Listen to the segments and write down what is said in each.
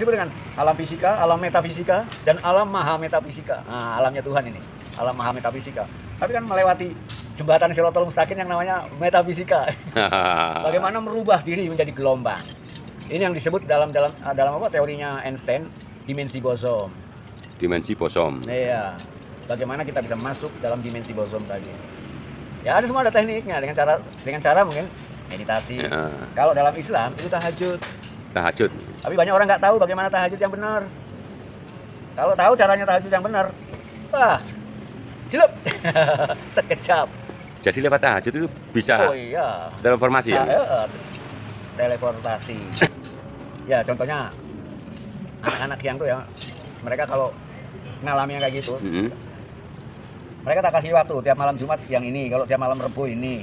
Disebut dengan alam fisika, alam metafisika, dan alam maha metafisika. Nah, alamnya Tuhan ini, alam maha metafisika. Tapi kan melewati jembatan Shirathul Mustaqim yang namanya metafisika. Bagaimana merubah diri menjadi gelombang. Ini yang disebut dalam apa teorinya Einstein, dimensi bosom. Dimensi bosom. Iya. Bagaimana kita bisa masuk dalam dimensi bosom tadi. Ya ada semua, ada tekniknya, dengan cara mungkin meditasi. Ya. Kalau dalam Islam itu tahajud. Tahajud. Tapi banyak orang nggak tahu bagaimana tahajud yang benar. Kalau tahu caranya tahajud yang benar, wah, jelup, sekejap. Jadi lewat tahajud itu bisa Oh iya. teleportasi ya? Teleportasi. Ya contohnya anak-anak yang tuh ya, mereka kalau ngalamin kayak gitu, mereka tak kasih waktu tiap malam Jumat yang ini, kalau tiap malam Rebo ini,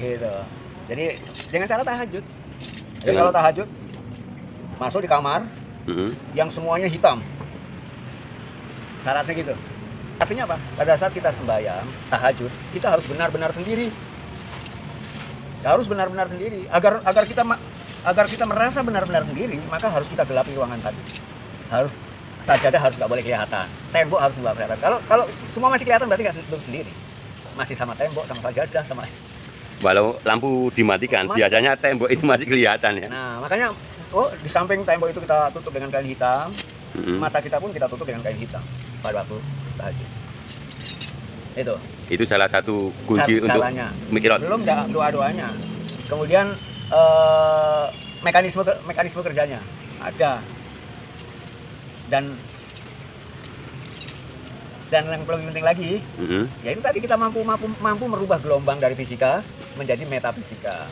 gitu. Jadi dengan cara tahajud. Jadi kalau tahajud masuk di kamar yang semuanya hitam, syaratnya gitu. Artinya apa? Pada saat kita sembahyang tahajud, kita harus benar-benar sendiri. Harus benar-benar sendiri. Agar kita merasa benar-benar sendiri, maka harus kita gelapi ruangan tadi. Harus sajadah harus nggak boleh kelihatan, tembok harus nggak kelihatan. Kalau semua masih kelihatan berarti nggak duduk sendiri. Masih sama tembok, sama sajadah, sama. Walau lampu dimatikan, biasanya tembok itu masih kelihatan ya. Nah, makanya di samping tembok itu kita tutup dengan kain hitam, mata kita pun kita tutup dengan kain hitam pada waktu tahajud. Itu salah satu kunci untuk mikirot. Belum doa-doanya. Kemudian mekanisme kerjanya ada. Dan yang paling penting lagi, yaitu tadi kita mampu merubah gelombang dari fisika menjadi metafisika.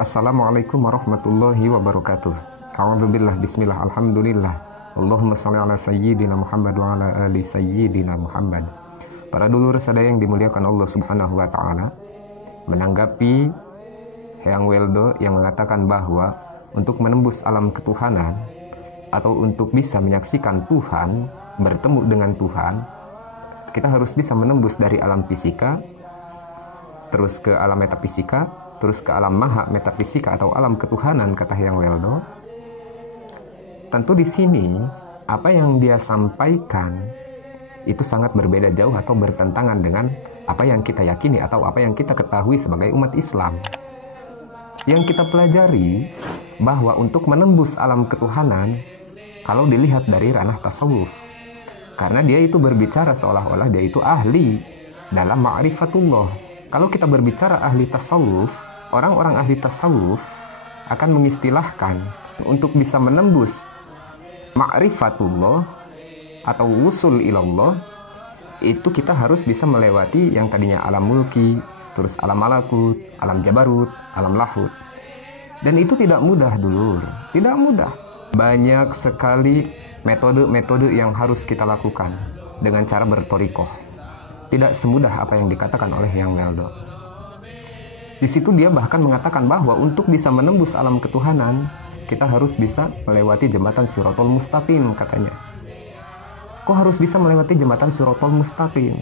Assalamualaikum warahmatullahi wabarakatuh. A'udzubillah, bismillah, alhamdulillah. Allahumma sholli ala sayyidina Muhammad wa ala ali sayyidina Muhammad. Para dulur sadaya yang dimuliakan Allah Subhanahu wa taala, menanggapi Eyang Weldo yang mengatakan bahwa untuk menembus alam ketuhanan atau untuk bisa menyaksikan Tuhan, bertemu dengan Tuhan, kita harus bisa menembus dari alam fisika, terus ke alam metafisika, terus ke alam maha metafisika atau alam ketuhanan, kata Eyang Weldo. Tentu di sini apa yang dia sampaikan itu sangat berbeda jauh atau bertentangan dengan apa yang kita yakini atau apa yang kita ketahui sebagai umat Islam. Yang kita pelajari bahwa untuk menembus alam ketuhanan, kalau dilihat dari ranah tasawuf, karena dia itu berbicara seolah-olah dia itu ahli dalam ma'rifatullah. Kalau kita berbicara ahli tasawuf, orang-orang ahli tasawuf akan mengistilahkan untuk bisa menembus ma'rifatullah atau wusul ilallah, itu kita harus bisa melewati yang tadinya alam mulki, terus alam malakut, alam jabarut, alam lahut. Dan itu tidak mudah dulur, tidak mudah. Banyak sekali metode-metode yang harus kita lakukan dengan cara bertorikoh. Tidak semudah apa yang dikatakan oleh Eyang Weldo. Di situ dia bahkan mengatakan bahwa untuk bisa menembus alam ketuhanan, kita harus bisa melewati jembatan Shirathul Mustaqim, katanya. Kok harus bisa melewati jembatan Shirathul Mustaqim?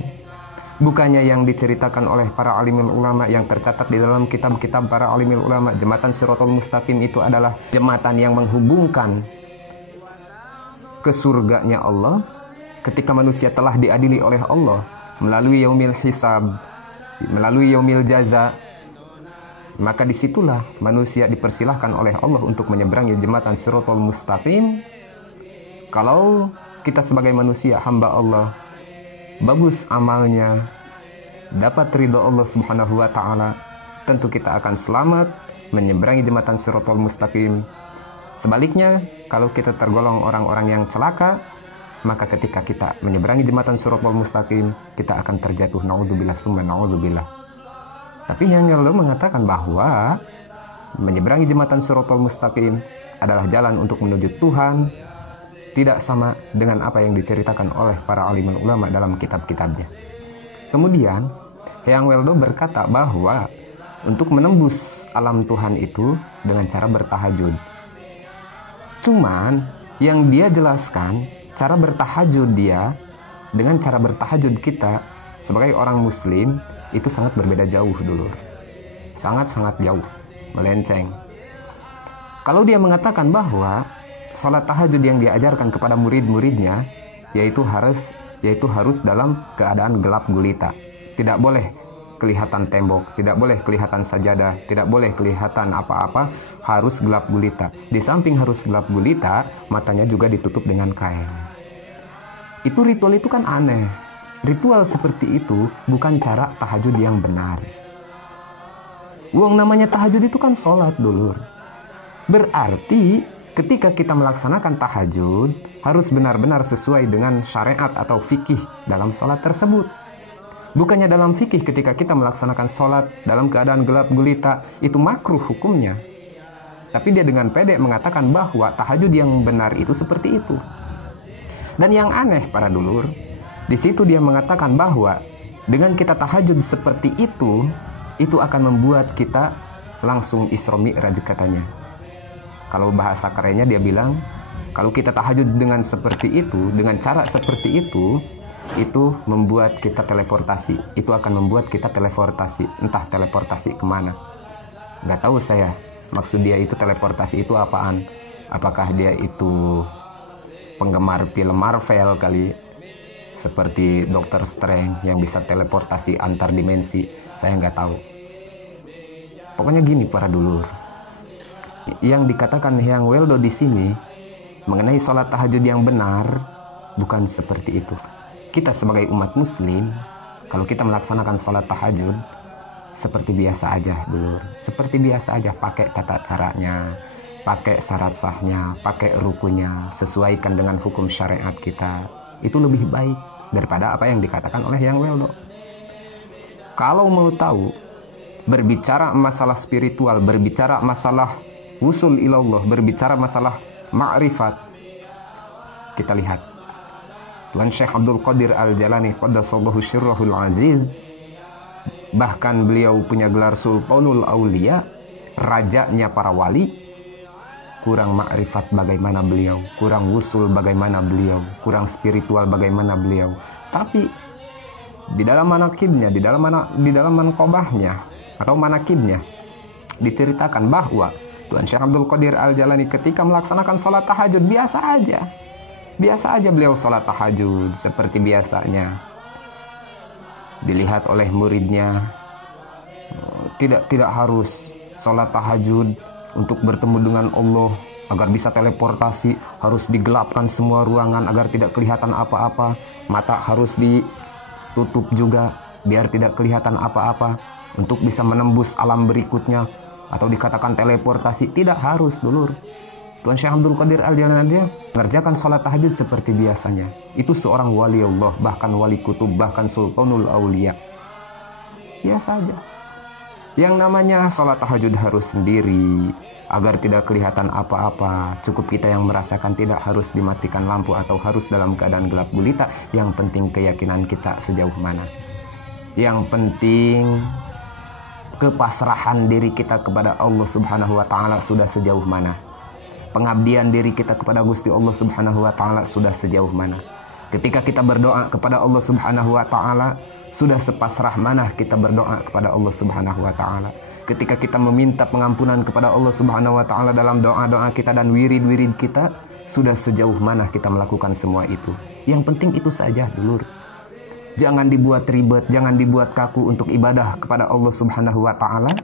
Bukannya yang diceritakan oleh para alimul ulama yang tercatat di dalam kitab-kitab para alimul ulama, jembatan Shirathul Mustaqim itu adalah jembatan yang menghubungkan ke surganya Allah ketika manusia telah diadili oleh Allah melalui yaumil hisab, melalui yaumil jaza. Maka disitulah manusia dipersilahkan oleh Allah untuk menyeberangi jembatan Shirathul Mustaqim. Kalau kita sebagai manusia hamba Allah, bagus amalnya, dapat ridho Allah Subhanahu wa taala, tentu kita akan selamat menyeberangi jembatan Shirathul Mustaqim. Sebaliknya, kalau kita tergolong orang-orang yang celaka, maka ketika kita menyeberangi jembatan Shirathul Mustaqim, kita akan terjatuh, naudzubillah summa naudzubillah. Tapi Eyang Weldo mengatakan bahwa menyeberangi jembatan Shirathul Mustaqim adalah jalan untuk menuju Tuhan, tidak sama dengan apa yang diceritakan oleh para alimul ulama dalam kitab-kitabnya. Kemudian Eyang Weldo berkata bahwa untuk menembus alam Tuhan itu dengan cara bertahajud. Cuman yang dia jelaskan, cara bertahajud dia dengan cara bertahajud kita sebagai orang muslim itu sangat berbeda jauh dulu. Sangat-sangat jauh, melenceng. Kalau dia mengatakan bahwa sholat tahajud yang diajarkan kepada murid-muridnya yaitu harus dalam keadaan gelap gulita. Tidak boleh kelihatan tembok, tidak boleh kelihatan sajadah, tidak boleh kelihatan apa-apa, harus gelap gulita. Di samping harus gelap gulita, matanya juga ditutup dengan kain. Itu ritual itu kan aneh. Ritual seperti itu bukan cara tahajud yang benar. Wong namanya tahajud itu kan sholat, dulur. Berarti ketika kita melaksanakan tahajud harus benar-benar sesuai dengan syariat atau fikih dalam sholat tersebut. Bukannya dalam fikih ketika kita melaksanakan sholat dalam keadaan gelap gulita itu makruh hukumnya. Tapi dia dengan pede mengatakan bahwa tahajud yang benar itu seperti itu. Dan yang aneh para dulur, di situ dia mengatakan bahwa dengan kita tahajud seperti itu akan membuat kita langsung Isra Mi'raj katanya. Kalau bahasa kerennya dia bilang, kalau kita tahajud dengan seperti itu, dengan cara seperti itu membuat kita teleportasi. Itu akan membuat kita teleportasi. Entah teleportasi kemana. Gak tahu saya, maksud dia itu teleportasi itu apaan. Apakah dia itu penggemar film Marvel kali, seperti Dr. Strange yang bisa teleportasi antar dimensi. Saya nggak tahu. Pokoknya gini para dulur. Yang dikatakan Hyang Weldo di sini mengenai sholat tahajud yang benar bukan seperti itu. Kita sebagai umat muslim, kalau kita melaksanakan sholat tahajud seperti biasa aja dulur. Seperti biasa aja, pakai tata caranya, pakai syarat sahnya, pakai rukunya, sesuaikan dengan hukum syariat kita. Itu lebih baik daripada apa yang dikatakan oleh Hyang Weldo. Kalau mau tahu, berbicara masalah spiritual, berbicara masalah wusul ilallah, berbicara masalah ma'rifat, kita lihat Tuan Syekh Abdul Qadir Al-Jalani qaddasallahu sirrahul aziz, bahkan beliau punya gelar Sultanul Aulia, rajanya para wali. Kurang ma'rifat bagaimana beliau, kurang wusul bagaimana beliau, kurang spiritual bagaimana beliau. Tapi di dalam manakibnya, di dalam manqobahnya atau manakibnya diceritakan bahwa Tuan Syekh Abdul Qadir Al-Jalani ketika melaksanakan sholat tahajud biasa aja beliau sholat tahajud seperti biasanya. Dilihat oleh muridnya, tidak harus sholat tahajud untuk bertemu dengan Allah agar bisa teleportasi, harus digelapkan semua ruangan agar tidak kelihatan apa-apa, mata harus ditutup juga biar tidak kelihatan apa-apa untuk bisa menembus alam berikutnya atau dikatakan teleportasi. Tidak harus dulur. Tuan Syekh Abdul Qadir Al-Jalani mengerjakan sholat tahajud seperti biasanya. Itu seorang wali Allah, bahkan wali kutub, bahkan Sultanul Aulia. Biasa aja. Yang namanya sholat tahajud harus sendiri agar tidak kelihatan apa-apa. Cukup kita yang merasakan, tidak harus dimatikan lampu atau harus dalam keadaan gelap gulita. Yang penting keyakinan kita sejauh mana. Yang penting kepasrahan diri kita kepada Allah Subhanahu wa taala sudah sejauh mana. Pengabdian diri kita kepada Gusti Allah Subhanahu wa taala sudah sejauh mana. Ketika kita berdoa kepada Allah Subhanahu wa taala, sudah sepasrah mana kita berdoa kepada Allah Subhanahu wa taala. Ketika kita meminta pengampunan kepada Allah Subhanahu wa taala dalam doa-doa kita dan wirid-wirid kita, sudah sejauh mana kita melakukan semua itu. Yang penting itu saja dulur. Jangan dibuat ribet, jangan dibuat kaku untuk ibadah kepada Allah Subhanahu wa taala.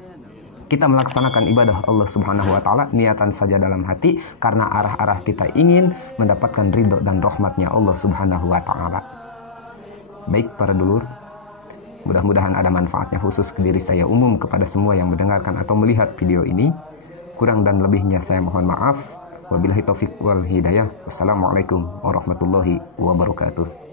Kita melaksanakan ibadah Allah Subhanahu wa taala niatan saja dalam hati karena arah-arah kita ingin mendapatkan ridho dan rahmatnya Allah Subhanahu wa taala. Baik para dulur, mudah-mudahan ada manfaatnya khusus ke diri saya, umum kepada semua yang mendengarkan atau melihat video ini. Kurang dan lebihnya saya mohon maaf. Wabillahi taufiq wal hidayah. Wassalamualaikum warahmatullahi wabarakatuh.